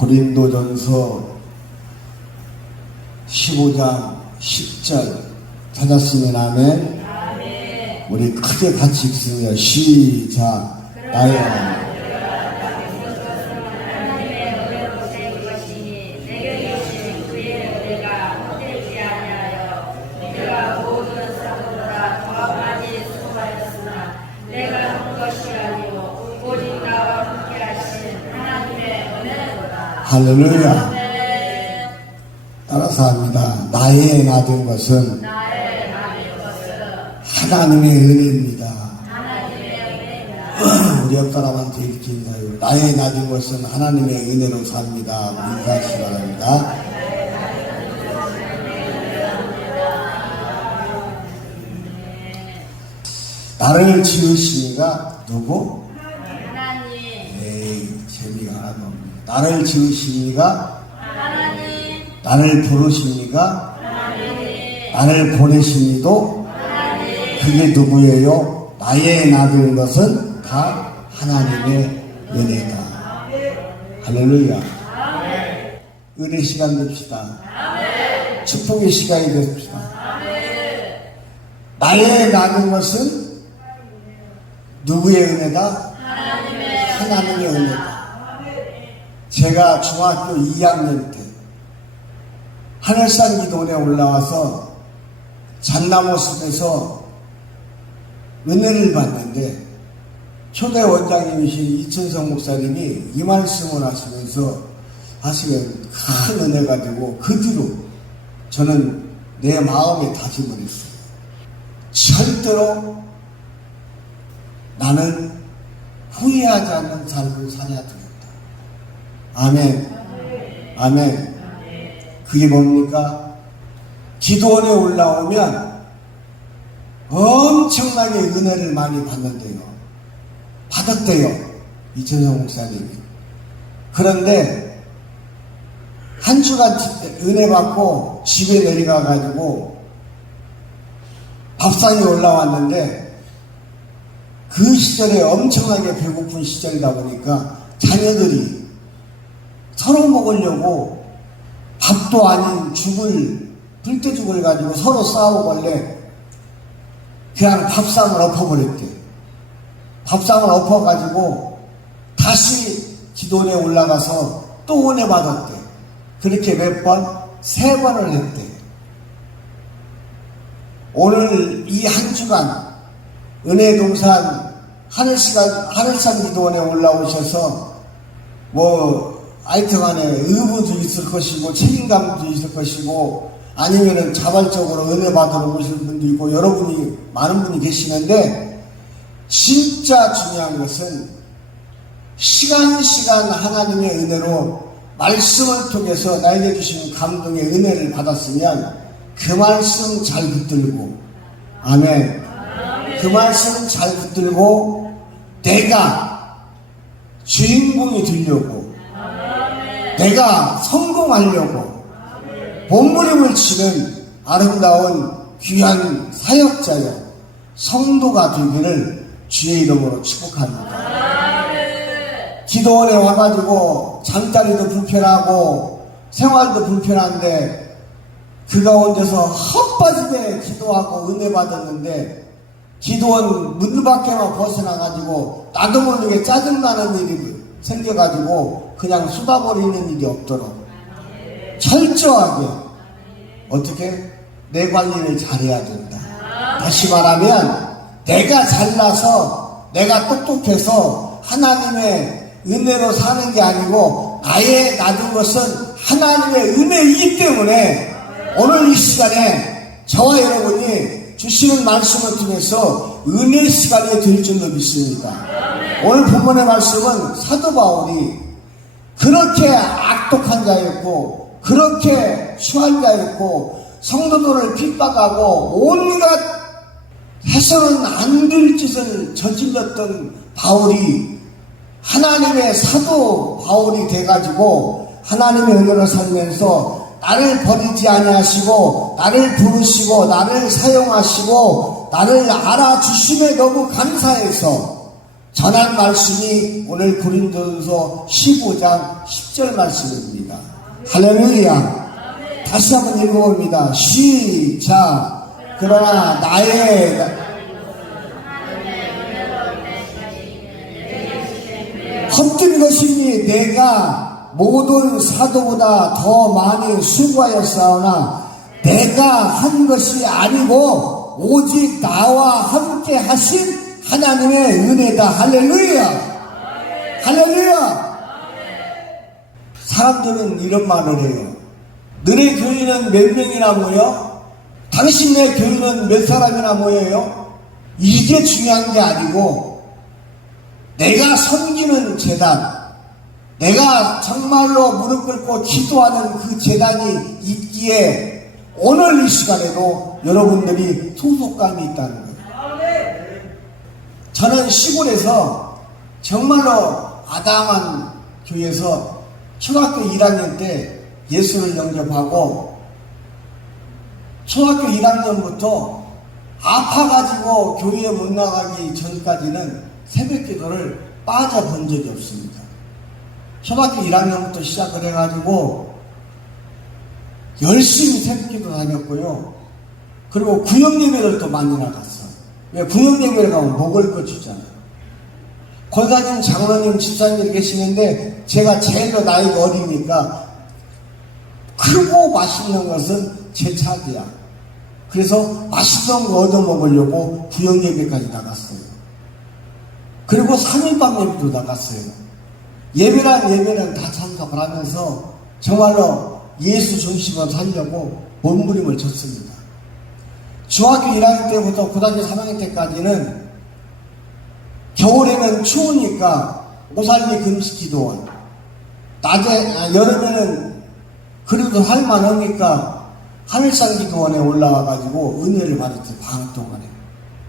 고린도전서 15장 10절 찾았으면 아멘. 우리 크게 같이 읽습니다. 시작. 나의 할렐루야. 따라서 합니다. 나의 나된 것은 하나님의 은혜입니다. 우리 옆 사람한테 이렇게 인사해요. 나의 나된 것은 하나님의 은혜로 삽니다. 우리 인사하시기 바랍니다. 나를 지으시니가 누구? 하나님. 에이, 재미가 하나도 없네. 나를 지으시니가 하나님. 나를 부르시니가 하나님. 나를 보내시니도 하나님. 그게 누구예요? 나의 나된 것은 다 하나님의 은혜다. 할렐루야. 은혜 시간 됩시다. 축복의 시간이 됩시다. 나의 나된 것은 누구의 은혜다? 하나님의 은혜다. 제가 중학교 2학년 때 하늘산 기도원에 올라와서 잣나무 숲에서 은혜를 받는데 초대 원장님이신 이천성 목사님이 이 말씀을 하시면서 하시면 큰 은혜가 되고 그 뒤로 저는 내 마음에 다짐을 했어요. 절대로 나는 후회하지 않는 삶을 살아야 되겠다. 아멘. 아멘. 그게 뭡니까? 기도원에 올라오면 엄청나게 은혜를 많이 받는데요. 받았대요. 이천성 목사님이. 그런데 한 주간 은혜 받고 집에 내려가가지고 밥상에 올라왔는데 그 시절에 엄청나게 배고픈 시절이다 보니까 자녀들이 서로 먹으려고 밥도 아닌 죽을, 불때죽을 가지고 서로 싸우길래 그냥 밥상을 엎어버렸대. 밥상을 엎어가지고 다시 기도원에 올라가서 또 은혜 받았대. 그렇게 몇 번? 3번을 했대. 오늘 이 한 주간 은혜동산 하늘산 기도원에 올라오셔서 하여튼간에 의무도 있을 것이고 책임감도 있을 것이고 아니면은 자발적으로 은혜 받으러 오실 분도 있고 여러분이 많은 분이 계시는데 진짜 중요한 것은 시간 하나님의 은혜로 말씀을 통해서 나에게 주신 감동의 은혜를 받았으면 그 말씀 잘 붙들고 아멘. 그 말씀 잘 붙들고 내가 주인공이 되려고 내가 성공하려고 몸부림을 치는 아름다운 귀한 사역자여 성도가 되기를 주의 이름으로 축복합니다. 기도원에 와가지고 잠자리도 불편하고 생활도 불편한데 그 가운데서 헛바지게 기도하고 은혜 받았는데 기도원 문 밖에만 벗어나가지고 나도 모르게 짜증나는 일이 생겨가지고 그냥 쏟아버리는 일이 없도록 철저하게 어떻게 내 관리를 잘해야 된다. 다시 말하면 내가 잘나서 내가 똑똑해서 하나님의 은혜로 사는 게 아니고 나의 나된 것은 하나님의 은혜이기 때문에 오늘 이 시간에 저와 여러분이 주시는 말씀을 통해서 은혜 시간이 될 줄로 믿습니다. 오늘 본문의 말씀은 사도 바울이 그렇게 악독한 자였고 그렇게 추한 자였고 성도들을 핍박하고 온갖 해서는 안 될 짓을 저질렀던 바울이 하나님의 사도 바울이 돼가지고 하나님의 은혜를 살면서 나를 버리지 아니하시고 나를 부르시고 나를 사용하시고 나를 알아주심에 너무 감사해서 전한 말씀이 오늘 고린도전서 15장 10절 말씀입니다. 할렐루야. 다시 한번 읽어봅니다. 시작. 그러나 나의 헛된 것이니 내가 모든 사도보다 더 많이 수고하였사오나 내가 한 것이 아니고 오직 나와 함께 하신 하나님의 은혜다. 할렐루야. 할렐루야. 사람들은 이런 말을 해요. 너네 교인은 몇 명이나 모여? 당신네 교인은 몇 사람이나 모여요? 이게 중요한 게 아니고 내가 섬기는 재단, 내가 정말로 무릎 꿇고 기도하는 그 재단이 있기에 오늘 이 시간에도 여러분들이 소속감이 있다는 거예요. 저는 시골에서 정말로 아담한 교회에서 초등학교 1학년 때 예수를 영접하고 초등학교 1학년부터 아파가지고 교회에 못 나가기 전까지는 새벽 기도를 빠져본 적이 없습니다. 초등학교 1학년부터 시작을 해가지고 열심히 새벽 기도 다녔고요. 그리고 구역 예배를 또 많이 나갔어. 왜 구역 예배를 가면 먹을 거 주잖아요. 권사님, 장로님, 집사님들이 계시는데 제가 제일로 나이가 어리니까 크고 맛있는 것은 제 차지야. 그래서 맛있는 거 얻어먹으려고 구역 예배까지 나갔어요. 그리고 3일밤 예배도 나갔어요. 예배란 예배는 다 참석을 하면서 정말로 예수 중심으로 살려고 몸부림을 쳤습니다. 중학교 1학년 때부터 고등학교 3학년 때까지는 겨울에는 추우니까 오살미 금식 기도원, 여름에는 그래도 할만하니까 하늘산 기도원에 올라와가지고 은혜를 받았어요. 방학 동안에.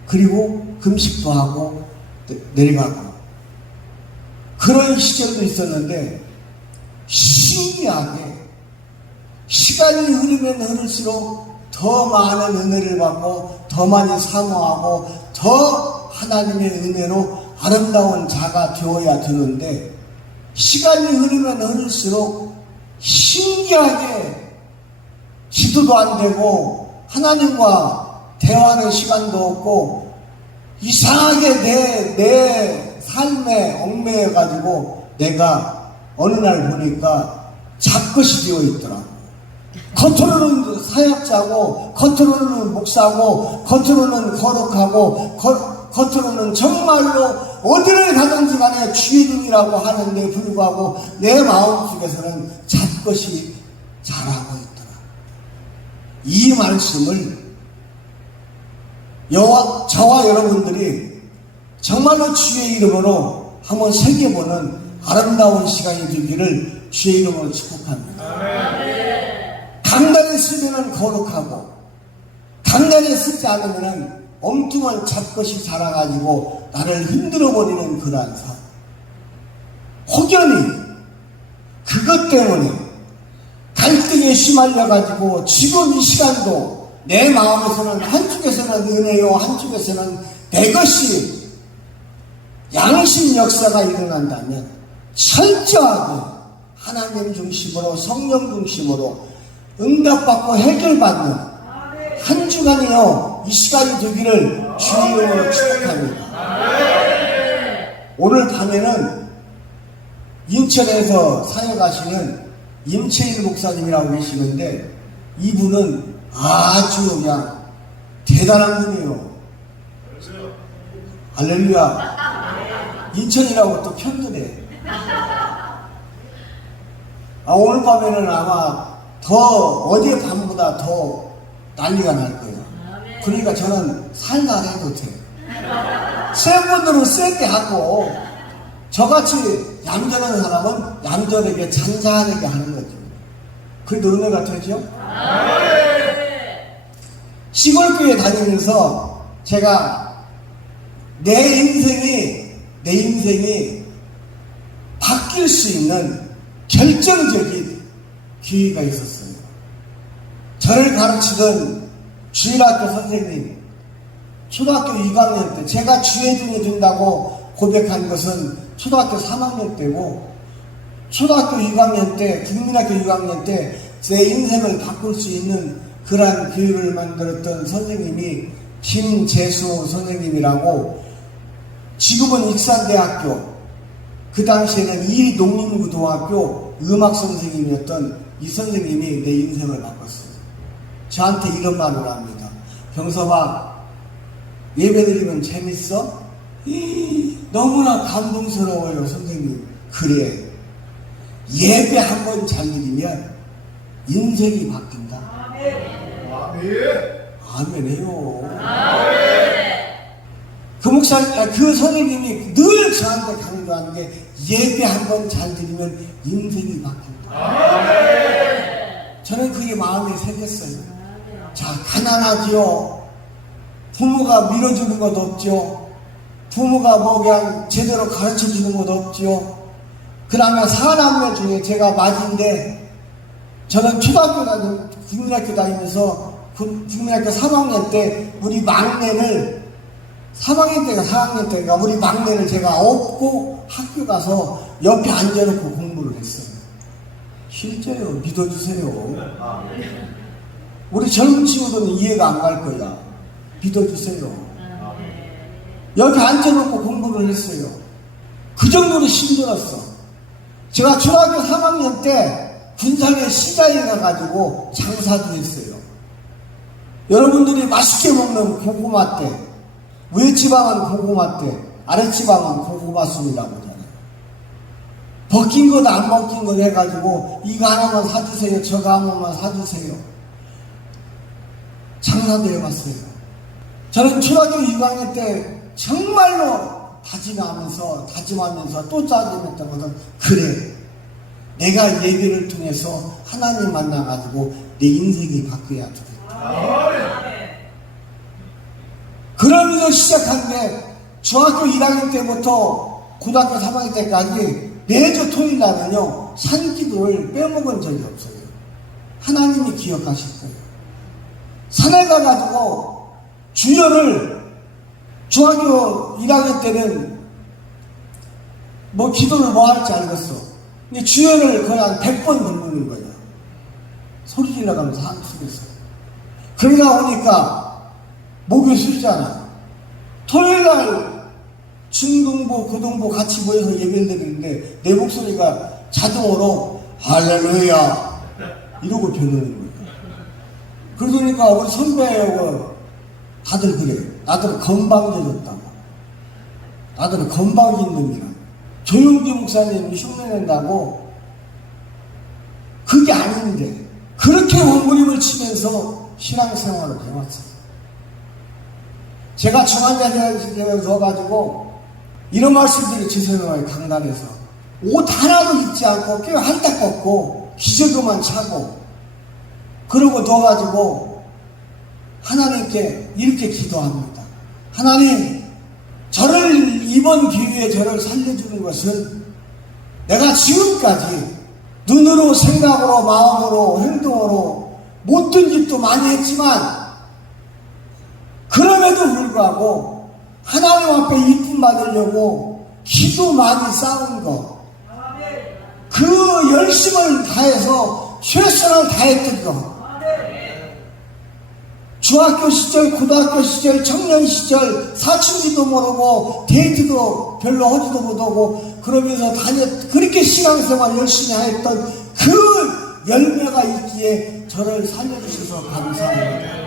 그리고 금식도 하고 내려가고 그런 시절도 있었는데 신기하게 시간이 흐르면 흐를수록 더 많은 은혜를 받고 더 많이 사모하고 더 하나님의 은혜로 아름다운 자가 되어야 되는데 시간이 흐르면 흐를수록 신기하게 기도도 안 되고 하나님과 대화하는 시간도 없고 이상하게 내 삶에 얽매여가지고 내가 어느 날 보니까 잡것이 되어 있더라고. 겉으로는 사역자고 겉으로는 목사고 겉으로는 거룩하고 겉으로는 정말로 어디를 가든지 간에 주의 눈이라고 하는데 불구하고 내 마음속에서는 잡것이 자라고 있더라. 이 말씀을 저와 여러분들이 정말로 주의 이름으로 한번 새겨보는 아름다운 시간이 되기를 주의 이름으로 축복합니다. 강단에 쓰면 거룩하고 강단에 쓰지 않으면 엉뚱한 잡것이 자라가지고 나를 힘들어버리는 그러한 삶. 혹여니 그것 때문에 갈등에 시말려가지고 지금 이 시간도 내 마음에서는 한쪽에서는 은혜요 한쪽에서는 내 것이 양심 역사가 일어난다면 철저하게 하나님 중심으로 성령 중심으로 응답받고 해결받는 한 주간이요 이 시간이 되기를 주님으로 축복합니다. 오늘 밤에는 인천에서 사역하시는 임채일 목사님이라고 계시는데 이분은 아주 그냥 대단한 분이에요. 할렐루야. 인천이라고 또 편들해. 오늘 밤에는 아마 더 어제 밤보다 더 난리가 날 거예요. 그러니까 저는 살살 해도 돼. 센 분들은 세게 하고 저같이 얌전한 사람은 얌전하게 잔잔하게 하는 거죠. 그래도 은혜가 되죠? 시골교회 다니면서 제가 내 인생이 바뀔 수 있는 결정적인 기회가 있었어요. 저를 가르치던 주일학교 선생님, 초등학교 2학년 때 제가 주의종이 된다고 고백한 것은 초등학교 3학년 때고, 초등학교 6학년 때, 국민학교 6학년 때 제 인생을 바꿀 수 있는 그러한 교육을 만들었던 선생님이 김재수 선생님이라고, 지금은 익산대학교, 그 당시에는 이농림고등학교 음악 선생님이었던 이 선생님이 내 인생을 바꿨어요. 저한테 이런 말을 합니다. 병서봐, 예배드리면 재밌어? 너무나 감동스러워요, 선생님. 그래. 예배 한 번 잘 드리면 인생이 바뀐다. 아멘해요. 그 선생님이 늘 저한테 강조하는 게 예배 한 번 잘 드리면 인생이 바뀐다. 저는 그게 마음에 새겼어요. 자, 가난하지요. 부모가 밀어주는 것 없죠. 부모가 뭐 그냥 제대로 가르쳐 주는 것 없죠. 그 다음에 사남매 중에 제가 맞인데, 저는 초등학교 다니면서, 국민학교 다니면서, 국민학교 3학년 때, 우리 막내를, 3학년 때가 4학년 때가 우리 막내를 제가 업고 학교 가서 옆에 앉아놓고 공부를 했어요. 실제요. 믿어주세요. 우리 젊은 친구들은 이해가 안 갈 거야. 믿어주세요. 옆에 앉아놓고 공부를 했어요. 그 정도로 힘들었어. 제가 중학교 3학년 때 군산에 시장에 가가지고 장사도 했어요. 여러분들이 맛있게 먹는 고구마 때, 위에 지방은 고구마 때, 아래 지방은 고구마 순이라고 하잖아요. 벗긴 것 안 벗긴 것 해가지고 이거 하나만 사주세요, 저거 하나만 사주세요. 장사도 해봤어요. 저는 중학교 6학년 때 정말로 다짐하면서 또 짜증했던 것은, 그래, 내가 예배를 통해서 하나님 만나가지고 내 인생이 바뀌어야 되겠다. 그러면서 시작한 게 중학교 1학년 때부터 고등학교 3학년 때까지 매주 토요일 날은요, 산기도를 빼먹은 적이 없어요. 하나님이 기억하실 거예요. 산에 가가지고 주여를, 중학교 1학년 때는 뭐 기도를 뭐 할지 알겠어. 근데 주여를 거의 한 100번 부르는 거예요. 소리 질러가면서 한숨에서. 그러다 보니까 목이 쉬잖아. 토요일날 중등부, 고등부 같이 모여서 예배를 드리는데 내 목소리가 자동으로 할렐루야 이러고 변하는 거예요. 그러니까 우리 선배하고 다들 그래. 나들은 건방져졌다고. 나들은 건방진 놈이라. 조용기 목사님이 흉내낸다고. 그게 아닌데 그렇게 원고림을 치면서 신앙생활을 해왔어요. 제가 중환자실에 서가지고 이런 말씀들을 지성을 강단에서 옷 하나도 입지 않고 꽤 한딱 벗고 기저귀만 차고 그러고 넣어가지고 하나님께 이렇게 기도합니다. 하나님, 저를 이번 기회에 저를 살려주는 것은 내가 지금까지 눈으로 생각으로 마음으로 행동으로 못된 짓도 많이 했지만 그럼에도 불구하고 하나님 앞에 이쁨 받으려고 기도 많이 쌓은 거, 그 열심을 다해서 최선을 다했던 거, 중학교 시절, 고등학교 시절, 청년 시절 사춘기도 모르고 데이트도 별로 하지도 못하고 그러면서 그렇게 신앙생활 열심히 했던 그 열매가 있기에 저를 살려주셔서 감사합니다.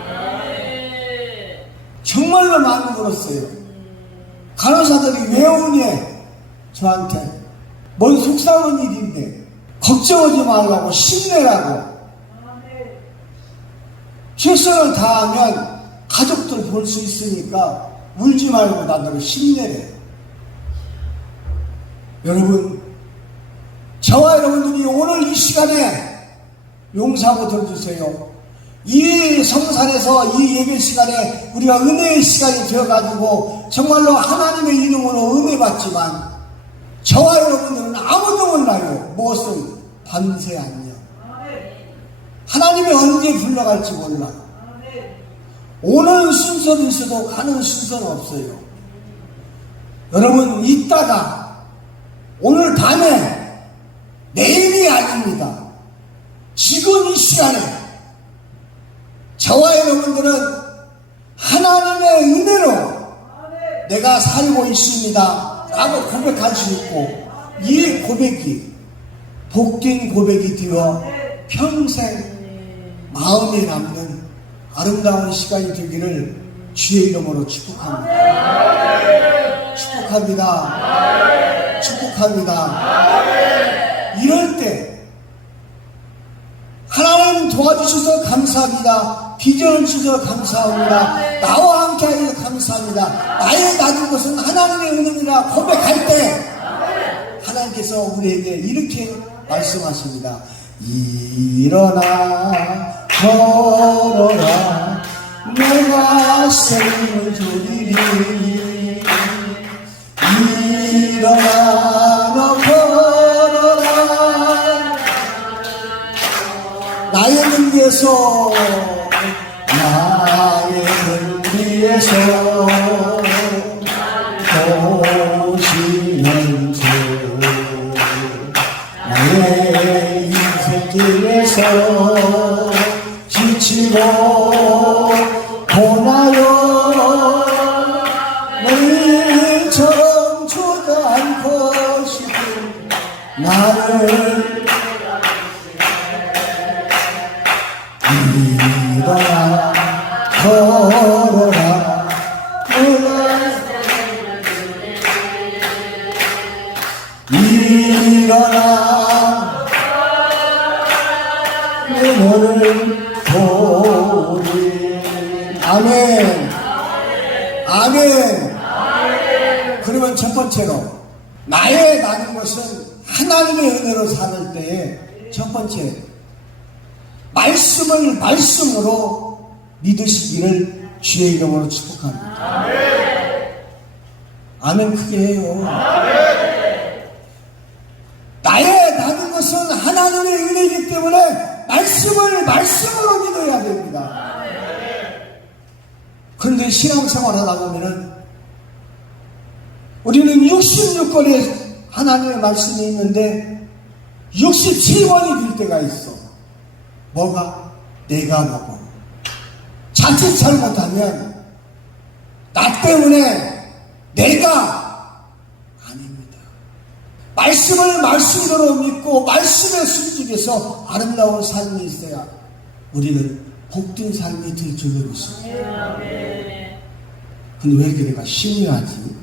정말로 많이 들었어요. 간호사들이 왜 오니? 저한테 뭔 속상한 일인데 걱정하지 말라고 힘내라고. 최선을 다하면 가족들 볼 수 있으니까 울지 말고 나더러 힘내래. 여러분, 저와 여러분들이 오늘 이 시간에 용서하고 들어주세요. 이 성산에서 이 예배 시간에 우리가 은혜의 시간이 되어가지고 정말로 하나님의 이름으로 은혜 받지만 저와 여러분들은 아무도 몰라요. 무엇을 밤새 안녕. 하나님이 언제 불러갈지 몰라. 오는 순서는 있어도 가는 순서는 없어요. 여러분 이따가 오늘 밤에 내일이 아닙니다. 지금 이 시간에 저와 여러분들은 하나님의 은혜로 내가 살고 있습니다 라고 고백할 수 있고, 이 고백이 복된 고백이 되어 평생 마음에 남는 아름다운 시간이 되기를 주의 이름으로 축복합니다. 축복합니다. 축복합니다. 이럴 때 하나님 도와주셔서 감사합니다. 비전을 주셔서 감사합니다. 나와 함께 하셔서 감사합니다. 나의 낮은 것은 하나님의 은혜이라 고백할 때 하나님께서 우리에게 이렇게 말씀하십니다. 일어나 걸어라 내가 생을 주리니. 일어나 너 걸어라 나의 등 위에서 보시는 주 나의 인생길에서 지치고 보나요 너희처럼 주저앉고 싶은 나를 일어나 걸어라 일어나 너를 보리. 아멘. 아멘. 그러면 첫 번째로 나의 나는 것은 하나님의 은혜로 사는 때에 첫 번째 말씀을 말씀으로 믿으시기를 주의 이름으로 축복합니다. 아멘 크게 해요. 나의 나는 것은 하나님의 은혜이기 때문에 말씀을 말씀으로 믿어야 됩니다. 그런데 신앙생활 하다 보면은 우리는 66권의 하나님의 말씀이 있는데 67권이 될 때가 있어. 뭐가? 내가 뭐고. 자칫 잘못하면 나 때문에 내가 아닙니다. 말씀을 말씀대로 믿고 말씀의 순직에서 아름다운 삶이 있어야 우리는 복된 삶이 될 줄 믿습니다. 근데 왜 이렇게 내가 심리하지?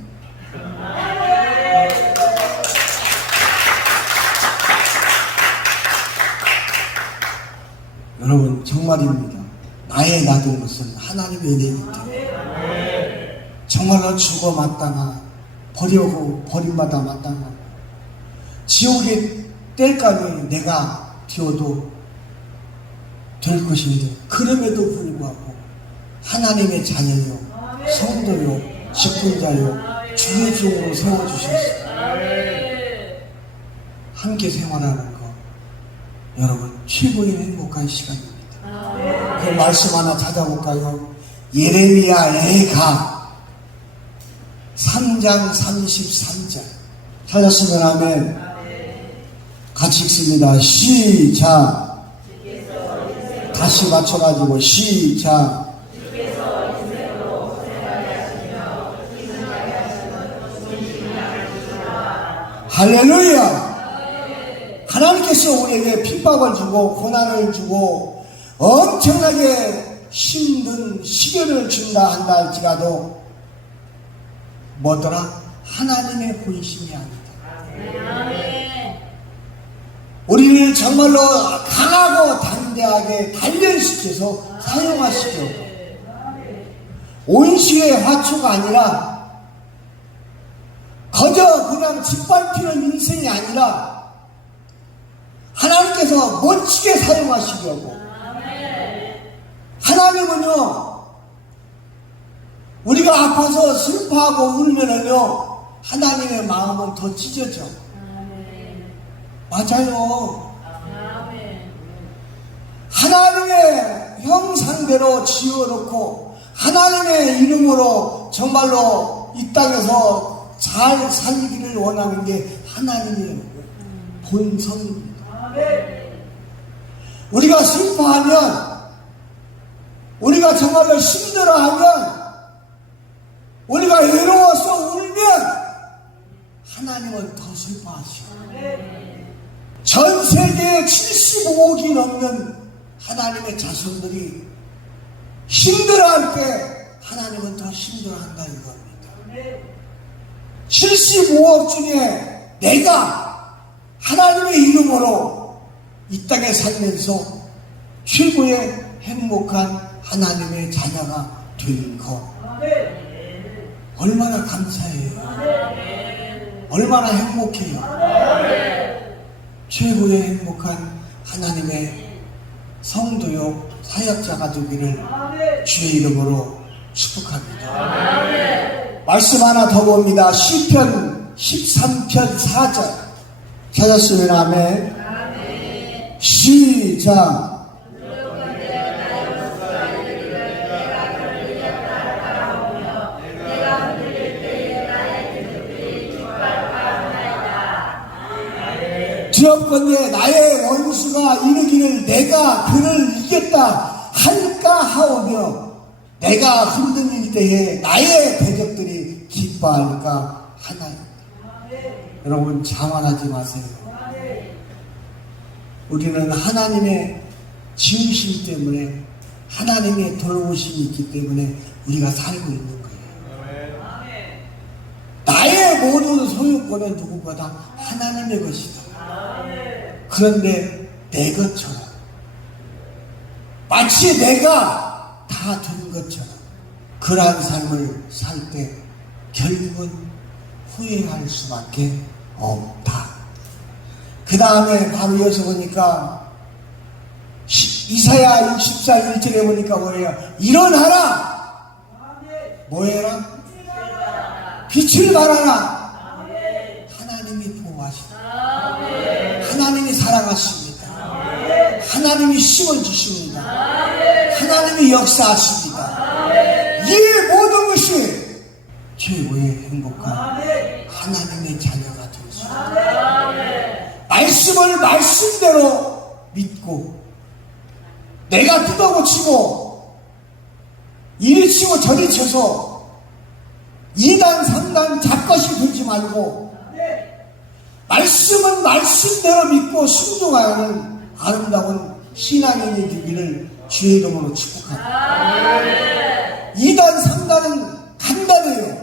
여러분 정말입니다. 나의 나된 것은 하나님의 은혜이기 때문에 정말로 죽어 마땅하 버림받아 마땅하고 지옥의 뗄감에 내가 튀어도 될 것인데, 그럼에도 불구하고 하나님의 자녀요 성도요 직분자요 주의 종으로 세워주셨어요. 함께 생활하는 것 여러분 최고의 행복한 시간입니다. 그 말씀 하나 찾아볼까요? 예레미야 애가 3장 33절 찾았으면 아멘. 같이 읽습니다. 시작. 다시 맞춰가지고 시작. 할렐루야. 하나님께서 우리에게 핍박을 주고 고난을 주고 엄청나게 힘든 시련을 준다 한다 할지라도 뭐더라? 하나님의 보이심이 아니다. 우리를 정말로 강하고 담대하게 단련시켜서 사용하시려고 온실의 화초가 아니라 거저 그냥 짓밟히는 인생이 아니라 하나님께서 멋지게 사용하시려고. 하나님은요 우리가 아파서 슬퍼하고 울면은요 하나님의 마음은 더 찢어져. 맞아요. 하나님의 형상대로 지어놓고 하나님의 이름으로 정말로 이 땅에서 잘 살기를 원하는 게 하나님의 본성입니다. 우리가 슬퍼하면, 우리가 정말로 힘들어하면, 우리가 외로워서 울면 하나님은 더 슬퍼하시오. 전 세계에 75억이 넘는 하나님의 자손들이 힘들어할 때 하나님은 더 힘들어한다는 겁니다. 75억 중에 내가 하나님의 이름으로 이 땅에 살면서 최고의 행복한 하나님의 자녀가 된 것, 얼마나 감사해요. 얼마나 행복해요. 최고의 행복한 하나님의 성도요 사역자가 되기를 주의 이름으로 축복합니다. 말씀 하나 더 봅니다. 시편 13편 4절 찾았으면 아멘. 시작. 두렵건대 나의 원수가 이르기를 내가 그를 이겼다 할까 하오며 내가 흔들릴 때에 나의 대적들이 기뻐할까 하나이다. 여러분 자만하지 마세요. 우리는 하나님의 지으심 때문에, 하나님의 돌보심이 있기 때문에 우리가 살고 있는 거예요. 나의 모든 소유권은 누구보다 하나님의 것이다. 그런데 내 것처럼, 마치 내가 다 된 것처럼 그러한 삶을 살 때 결국은 후회할 수밖에 없다. 그 다음에 바로 이어서 보니까 이사야 64 1절에 보니까 뭐예요? 일어나라! 뭐해라? 빛을 발하라! 하나님이 보호하시다. 하나님이 사랑하십니다. 하나님이 심어주십니다. 하나님이 역사하십니다. 이 모든 것이 최고의 행복한 하나님의 자녀가 되었습니다. 말씀을 말씀대로 믿고 내가 뜯어고치고 이리 치고 저리 쳐서 2단 3단 잡것이 되지 말고 말씀은 말씀대로 믿고 순종하는 아름다운 신앙인이 되기를 주의 이름으로 축복합니다. 2단 3단은 간단해요.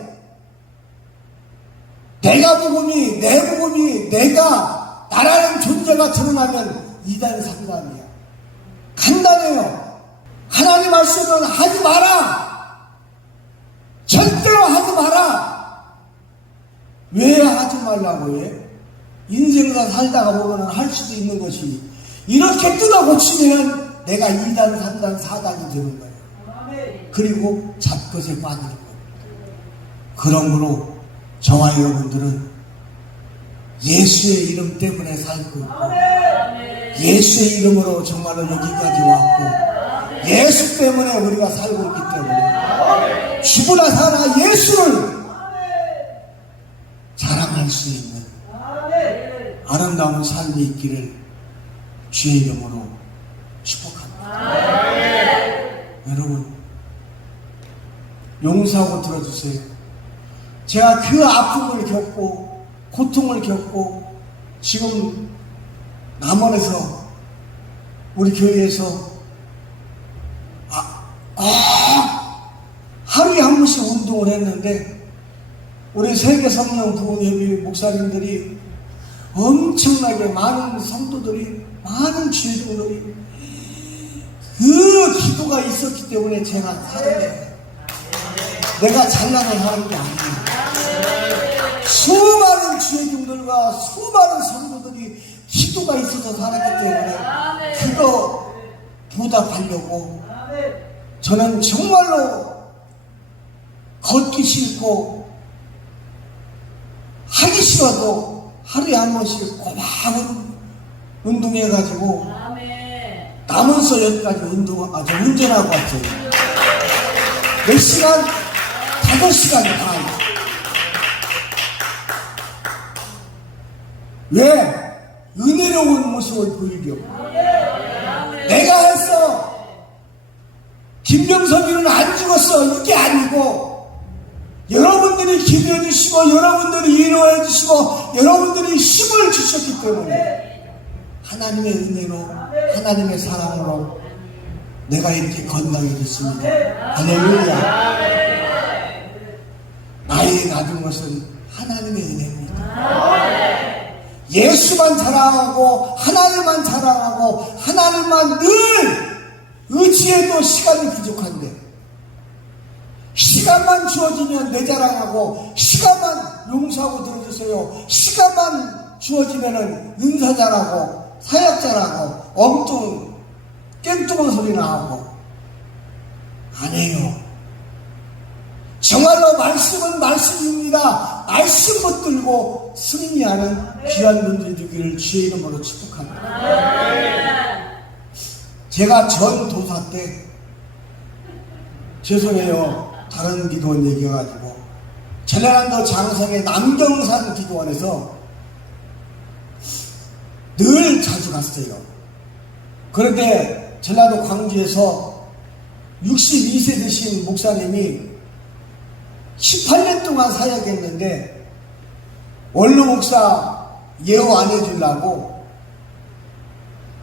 내가 복음이, 내 복음이, 내가 나라는 존재가 드러나면 2단 3단이야. 간단해요. 하나님 말씀은 하지 마라. 절대로 하지 마라. 왜 하지 말라고 해? 인생사 살다가 보면 할 수도 있는 것이 이렇게 뜯어 고치면 내가 2단, 3단, 4단이 되는 거예요. 그리고 잡것에 빠지는 겁니다. 그러므로 저와 여러분들은 예수의 이름 때문에 살고 있고 예수의 이름으로 정말로 여기까지 왔고 예수 때문에 우리가 살고 있기 때문에 죽으나 살아 예수를 자랑할 수 있는 아름다운 삶이 있기를 주의 이름으로 축복합니다. 여러분 용서하고 들어주세요. 제가 그 아픔을 겪고 고통을 겪고 지금 남원에서 우리 교회에서 하루에 한 번씩 운동을 했는데 우리 세계 성령 부흥회비 목사님들이 엄청나게 많은 성도들이 많은 주의종들이 그 기도가 있었기 때문에 제가 살아요. 내가 잘나서 하는 게 아니에요. 수많은 주의종들과 수많은 성도들이 기도가 있어서 살았기 때문에 그거 보답하려고 저는 정말로 걷기 싫고 하기 싫어도 하루에 한 번씩 고마운 운동해가지고 남원서 여기까지 운전하고 왔어요. 몇 시간? 5시간 반. 왜? 은혜로운 모습을 보이려고. 내가 했어. 김병섭이는 안 죽었어. 이게 아니고 여러분들이 기도해 주시고 여러분들이 위로해 주시고 여러분들이 힘을 주셨기 때문에 하나님의 은혜로 하나님의 사랑으로 내가 이렇게 건강해졌습니다. 할렐루야. 나의 낮은 것은 하나님의 은혜입니다. 예수만 자랑하고 하나님만 자랑하고 하나님만 늘 의지해도 시간이 부족한데 시간만 주어지면 내 자랑하고 시간만 용서하고 들어주세요. 시간만 주어지면은 은사 자랑하고 사역 자랑하고 엉뚱 깽뚱한 소리나 하고 안 해요. 정말로 말씀은 말씀입니다. 말씀 붙들고 승리하는 귀한 분들이 되기를 주의 이름으로 축복합니다. 제가 전도사 때 죄송해요. 다른 기도원 얘기해가지고 전라남도 장성의 남경산 기도원에서 늘 자주 갔어요. 그런데 전라도 광주에서 62세 되신 목사님이 18년 동안 사역했는데 원로 목사 예호 안 해주려고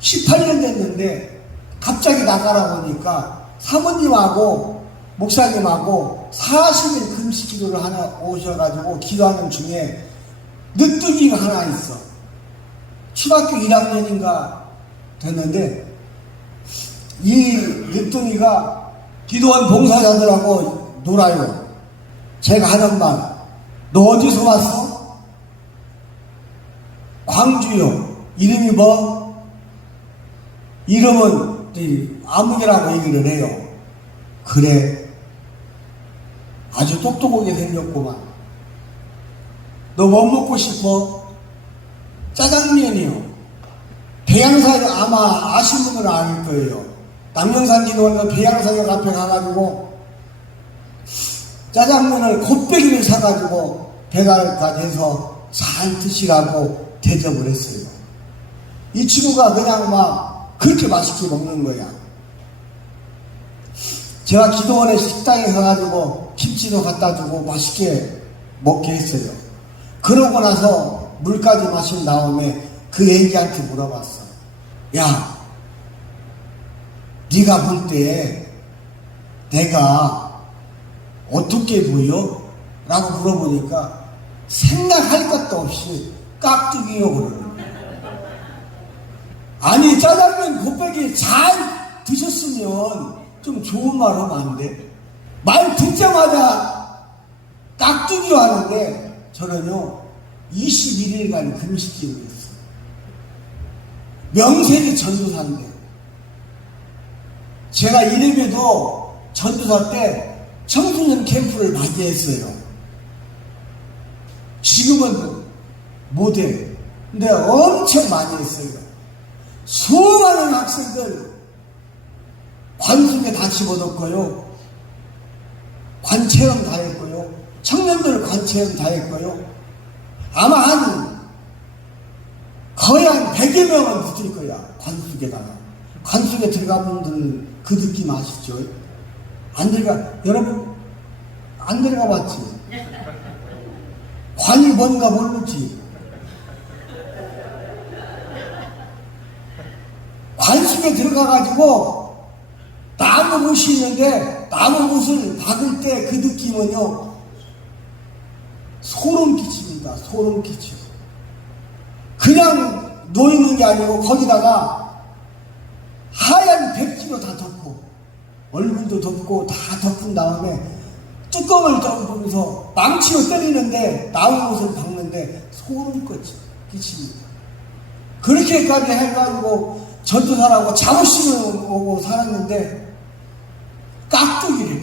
18년 됐는데 갑자기 나가라 보니까 사모님하고 목사님하고 40일 금식 기도를 하나 오셔가지고 기도하는 중에 늦둥이가 하나 있어. 초등학교 1학년인가 됐는데 이 늦둥이가 기도원 봉사자들하고 놀아요. 제가 하는 말, 너 어디서 왔어? 광주요. 이름이 뭐? 이름은 아무개라고 얘기를 해요. 그래, 아주 똑똑하게 생겼구만. 너 뭐 먹고 싶어? 짜장면이요. 배양사역 아마 아시는 분들은 알 거예요. 남경산 기도원에서 배양사역 앞에 가가지고 짜장면을 곱빼기를 사가지고 배달까지 해서 잘 드시라고 대접을 했어요. 이 친구가 그냥 막 그렇게 맛있게 먹는 거야. 제가 기도원에 식당에 가가지고 김치도 갖다 주고 맛있게 먹게 했어요. 그러고 나서 물까지 마신 다음에 그 애기한테 물어봤어. 야, 네가 볼 때 내가 어떻게 보여? 라고 물어보니까 생각할 것도 없이 깍두기요 그러는 거야. 아니 짜장면 곱빼기 잘 드셨으면 좀 좋은 말 하면 안 돼? 말 듣자마자 깍두기로 하는데 저는요 21일간 금식기를 했어요. 명색이 전도사인데 제가 이래봬도 전도사 때 청소년 캠프를 맞이했어요. 지금은 못해. 근데 엄청 많이 했어요. 수많은 학생들 관속에 다 집어넣고요. 관체험 다 했고요. 청년들 관체험 다 했고요. 아마 거의 한 100여 명은 붙을 거야. 관속에다가. 관속에 들어가는 분들은 그 느낌 아시죠? 여러분, 안 들어가 봤지? 관이 뭔가 모르지? 관속에 들어가가지고 나무 붓이 있는데 나무 붓을 박을 때 그 느낌은요, 소름 끼칩니다. 소름 끼쳐. 그냥 놓이는 게 아니고 거기다가 하얀 백지로 다 덮고 얼굴도 덮고 다 덮은 다음에 뚜껑을 덮으면서 망치로 때리는데 나무옷을 박는데 소름 끼칩니다. 그렇게까지 해가지고 전도사라고 자부심을 오고 살았는데 깍두기래.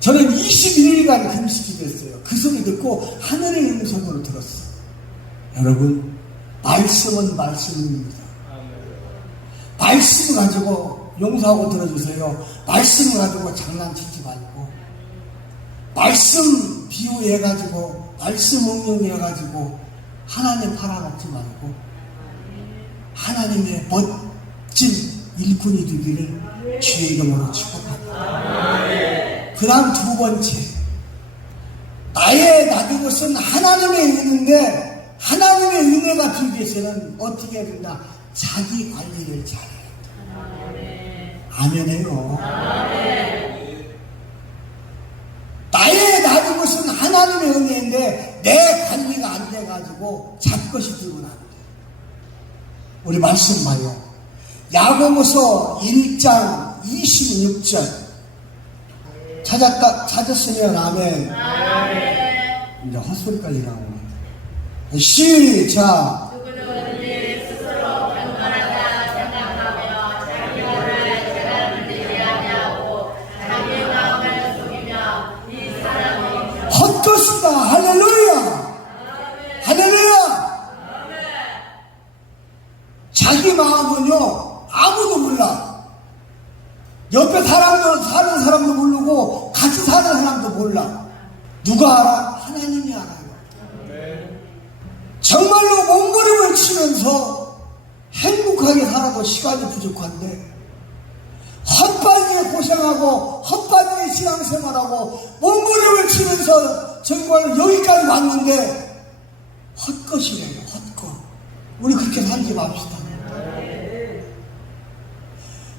저는 21일간 금식이 됐어요. 그 소리 듣고 하늘의 음성으로 들었어요. 여러분, 말씀은 말씀입니다. 말씀 가지고 용서하고 들어주세요. 말씀 가지고 장난치지 말고, 말씀 비유해가지고, 말씀 응용해가지고 하나님 팔아먹지 말고 하나님의 멋진 일꾼이 되기를 주의 이름으로 축복합니다. 그 다음 두 번째, 나의 낮은 것은 하나님의 은혜인데 하나님의 은혜가 들기 위해서는 어떻게 해야 된다? 자기 관리를 잘해야 된다. 아멘해요. 나의 낮은 것은 하나님의 은혜인데 내 관리가 안 돼가지고 잡것이 들고 나는데, 우리 말씀 봐요. 야고보서 1장 26절 찾았으면 아멘. 이제 헛소리까지 나오네. 시작. 누구는 일 스스로 경건하다 생각하며 자기 말을 잘하는 일이 아니하고 자기 마음을 속이며 이 사람이 헛것이다. 할렐루야. 할렐루야. 자기 마음은요 아무도 몰라. 옆에 사는 사람도 모르고 같이 사는 사람도 몰라. 누가 알아? 하나님이 알아요. 정말로 몸부림을 치면서 행복하게 살아도 시간이 부족한데 헛바지에 고생하고 헛바지에 신앙생활하고 몸부림을 치면서 정말 여기까지 왔는데 헛것이래요. 헛것. 우리 그렇게 살지 맙시다.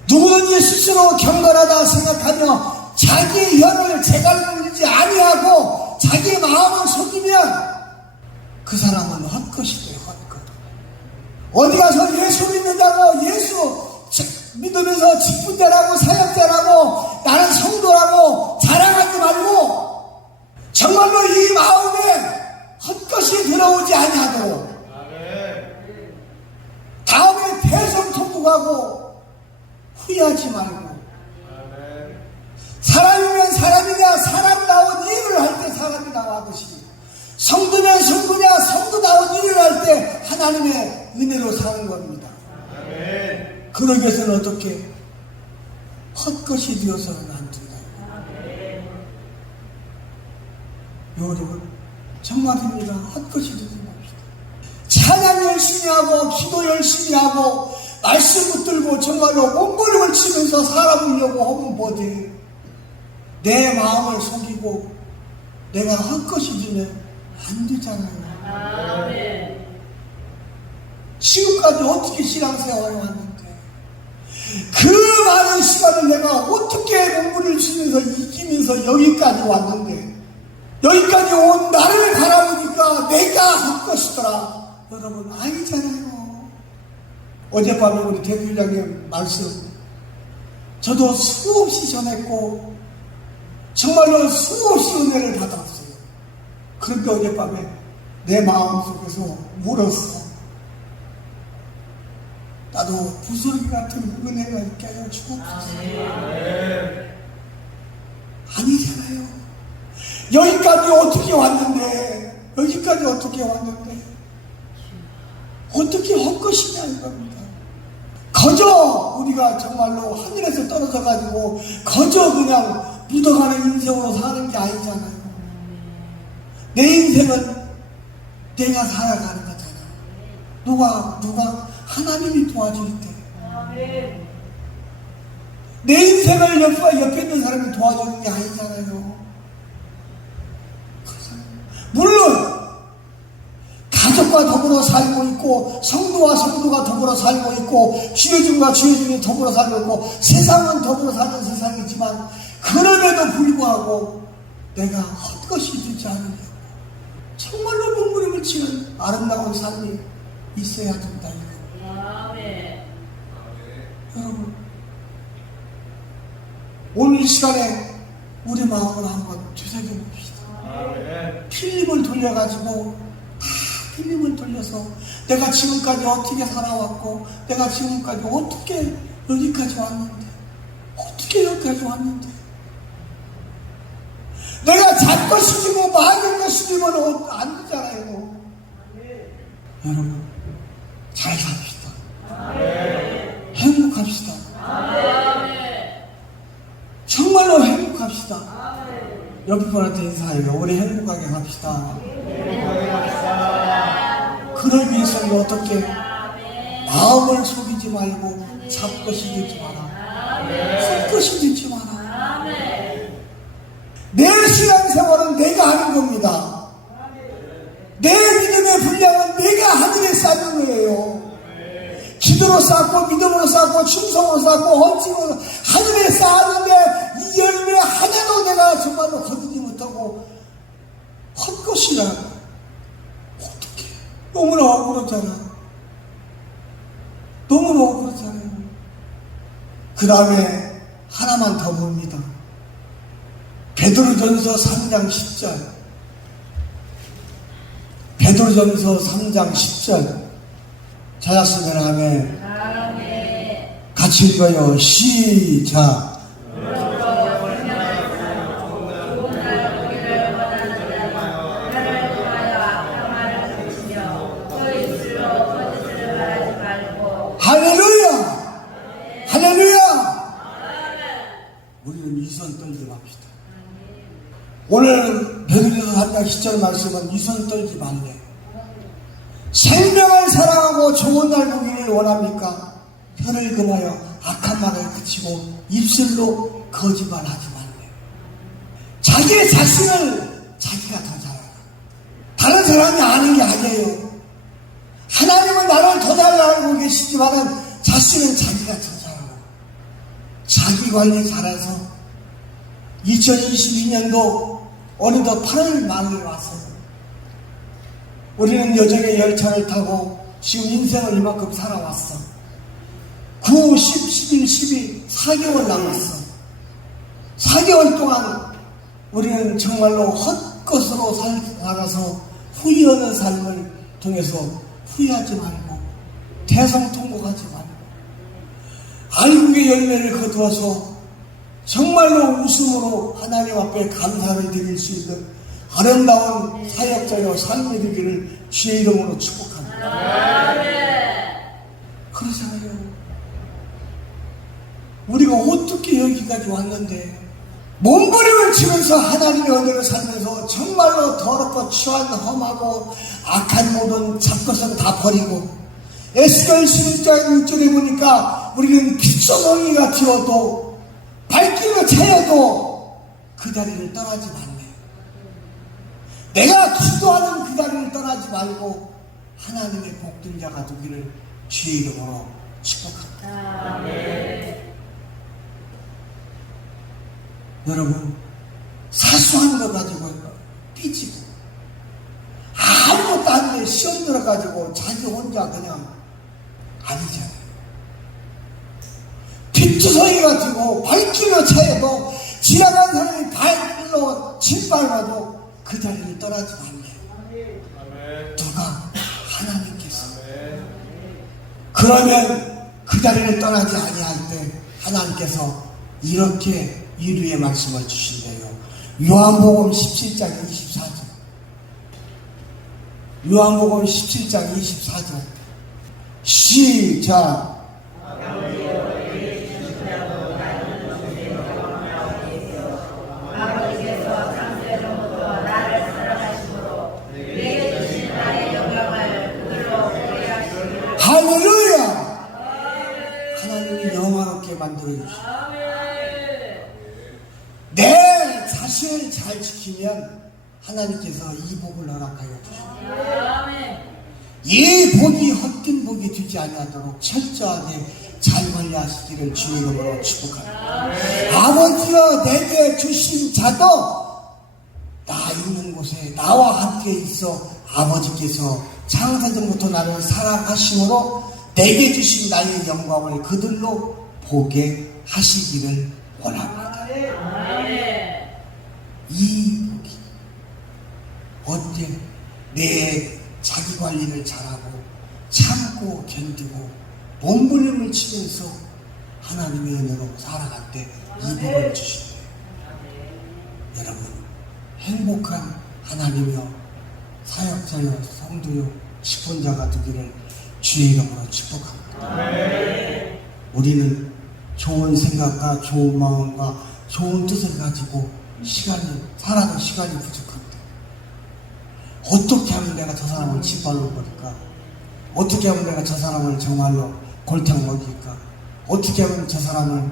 누구든지 스스로 경건하다 생각하며 자기 혀를 제갈물리지 아니하고 자기 마음을 속이면 그 사람은 헛것이 돼요. 헛것. 어디 가서 예수 믿는다고 예수 믿으면서 직분자라고 사역자라고 나는 성도라고 자랑하지 말고 정말로 이 마음에 헛것이 들어오지 아니하도록 다음에 대성통곡하고 후회하지 말고, 사람이면 사람이냐 사람다운 일을 할 때 사람이 나와듯이 성도면 성도냐 성도다운 일을 할 때 하나님의 은혜로 사는 겁니다. 그러기 위해서는 어떻게 헛것이 되어서는 안 된다. 여러분 정말입니다. 헛것이 되지 맙시다. 찬양 열심히 하고 기도 열심히 하고 말씀 붙들고 정말로 몸부림을 치면서 살아보려고 하면 뭐지? 내 마음을 속이고 내가 헛것이 되면 안 되잖아요. 지금까지 어떻게 신앙생활을 왔는데 그 많은 시간을 내가 어떻게 몸부림을 치면서 이기면서 여기까지 왔는데 여기까지 온 나를 바라보니까 내가 헛것이더라. 여러분 아니잖아요. 어젯밤에 우리 대표장님 말씀 저도 수없이 전했고 정말로 수없이 은혜를 받았어요. 그런데 어젯밤에 내 마음속에서 울었어. 나도 부스러기 같은 은혜가 있게 하여 주옵소서. 아니잖아요. 여기까지 어떻게 왔는데 어떻게 헛것이냐 이겁니다. 거저 우리가 정말로 하늘에서 떨어져 가지고 거저 그냥 묻어가는 인생으로 사는 게 아니잖아요. 내 인생은 내가 살아가는 거잖아요. 누가 하나님이 도와줄 때 내 인생을 옆에 있는 사람이 도와주는 게 아니잖아요. 물론 가족과 더불어 살고 있고 성도와 성도가 더불어 살고 있고 주여진과 주여진이 더불어 살고 있고 세상은 더불어 사는 세상이지만 그럼에도 불구하고 내가 헛것이 되지 않으려고 정말로 몸부림을 치는 아름다운 삶이 있어야 된다 이거. 여러분 오늘 이 시간에 우리 마음을 한번 되새겨 봅시다. 필름을 돌려가지고 필름을 돌려서 내가 지금까지 어떻게 살아왔고 내가 지금까지 어떻게 여기까지 왔는데 내가 잡것이지고 막을 것이지면 안 되잖아요. 여러분 잘 삽시다. 행복합시다. 정말로 행복합시다. 옆에 분한테 인사해요. 우리 행복하게 갑시다. 그를 위해서는 어떻게 마음을 속이지 말고 잡것이 되지 마라. 헛것이 되지 마라. 내 신앙생활은 내가 하는 겁니다. 내 믿음의 분량은 내가 하늘에 쌓는 거예요. 기도로 쌓고 믿음으로 쌓고 충성으로 쌓고 헌신으로 하늘에 쌓았는데 이 열매 하나도 내가 정말로 거두지 못하고 헛것이라. 어떻게 너무나 억울하잖아. 너무나 억울하잖아요. 그 다음에 하나만 더 봅니다. 베드로전서 3장 10절. 베드로전서 3장 10절. 찾았으면 아멘. 같이 읽어요. 시작. 할렐루야! 할렐루야! 우리는 이선 떨지 맙시다. 오늘 베드로전서 3장 10절 말씀은 이선 떨지 말래. 생명을 사랑하고 좋은 날 보기를 원합니까? 혀를 금하여 악한 말을 그치고 입술로 거짓말하지 말래. 자기의 자신을 자기가 더 잘 알아. 다른 사람이 아는 게 아니에요. 하나님은 나를 더 잘 알고 계시지만은 자신은 자기가 더 잘 알아. 자기 관리 잘해서 2022년도 어느덧 8월 말에 왔어요. 우리는 여정의 열차를 타고 지금 인생을 이만큼 살아왔어. 9, 10, 11, 12, 4개월 남았어. 4개월 동안 우리는 정말로 헛것으로 살아서 후회하는 삶을 통해서 후회하지 말고 대성통곡하지 말고 알국의 열매를 거두어서 정말로 웃음으로 하나님 앞에 감사를 드릴 수 있는 아름다운 사역자여 삶이 되기를 주의 이름으로 축복합니다. 그러잖아요. 우리가 어떻게 여기까지 왔는데 몸부림을 치면서 하나님의 은혜를 살면서 정말로 더럽고 추한 험하고 악한 모든 잡것은 다 버리고 에스겔 11장 6절에 보니까 우리는 빗소덩이가 튀어도 발길로 차여도 그 다리를 떠나지 말래. 내가 기도하는 그 다리를 떠나지 말고 하나님의 복된 자가 되기를 주의 이름으로 축복합니다. 여러분, 사소한 거 가지고 삐지고 아무것도 안 돼 시험 들어가지고 자기 혼자 그냥 아니잖아요. 빗투성이가 되고 발길로 차여도 지나간 사람이 발길로 짓밟아도 그 자리를 떠나지 말래. 누가? 하나님께서. 그러면 그 자리를 떠나지 아니할 때 하나님께서 이렇게 위로의 말씀을 주신대요. 요한복음 17장 24절. 요한복음 17장 24절. 시작. 할렐루야! 하나님이 영화롭게 만들어주시고 내 자신을 잘 지키면 하나님께서 이 복을 허락하여 주십니다. 이 복이 헛된 복이 되지 아니하도록 철저하게 잘 관리하시기를 주의 이름으로 축복합니다. 아버지여 내게 주신 자도 나 있는 곳에 나와 함께 있어 아버지께서 창세전부터 나를 사랑하심으로 내게 주신 나의 영광을 그들로 보게 하시기를 원합니다. 이 복이 언제 내 자기 관리를 잘하고 참고 견디고 몸부림을 치면서 하나님의 은혜로 살아갈 때 이 복을 주신대요. 여러분 행복한 하나님이여 사역자여 성도여 직분자가 되기를 주의 이름으로 축복합니다. 우리는 좋은 생각과 좋은 마음과 좋은 뜻을 가지고 살아도 시간이 부족합니다. 어떻게 하면 내가 저 사람을 짓밟아 버릴까? 어떻게 하면 내가 저 사람을 정말로 골탕 먹일까? 어떻게 하면 저 사람을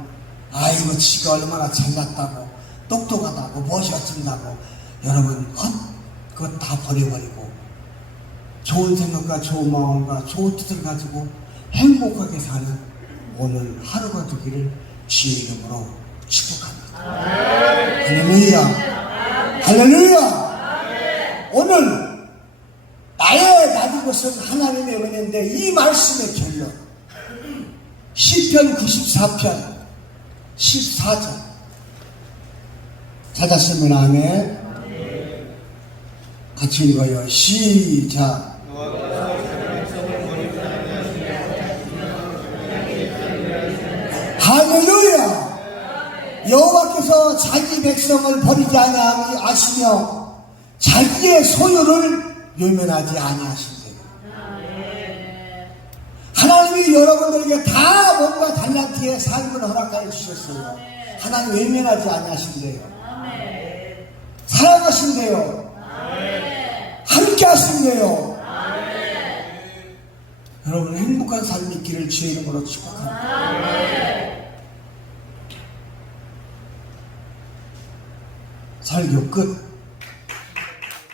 아이고 지가 얼마나 잘났다고 똑똑하다고 무엇이 어쩐다고 여러분 그것 다 버려버리고 좋은 생각과 좋은 마음과 좋은 뜻을 가지고 행복하게 사는 오늘 하루가 되기를 주의 이름으로 축복합니다. 할렐루야. 할렐루야. 오늘 나의 낮은 것은 하나님의 은혜인데 이 말씀의 결론 시편 94편 14절 찾았으면 아멘. 같이 읽어요. 시작. 할렐루야. 여호와께서 자기 백성을 버리지 아니하시며 자기의 소유를 외면하지 아니하신대요. 하나님이 여러분들에게 다 뭔가 달란트의 삶을 허락하여 주셨어요. 하나님 외면하지 아니하신대요. 사랑하신대요. 함께 하신대요. 여러분 행복한 삶이 있기를 주의 이름으로 축복합니다. 설교 끝.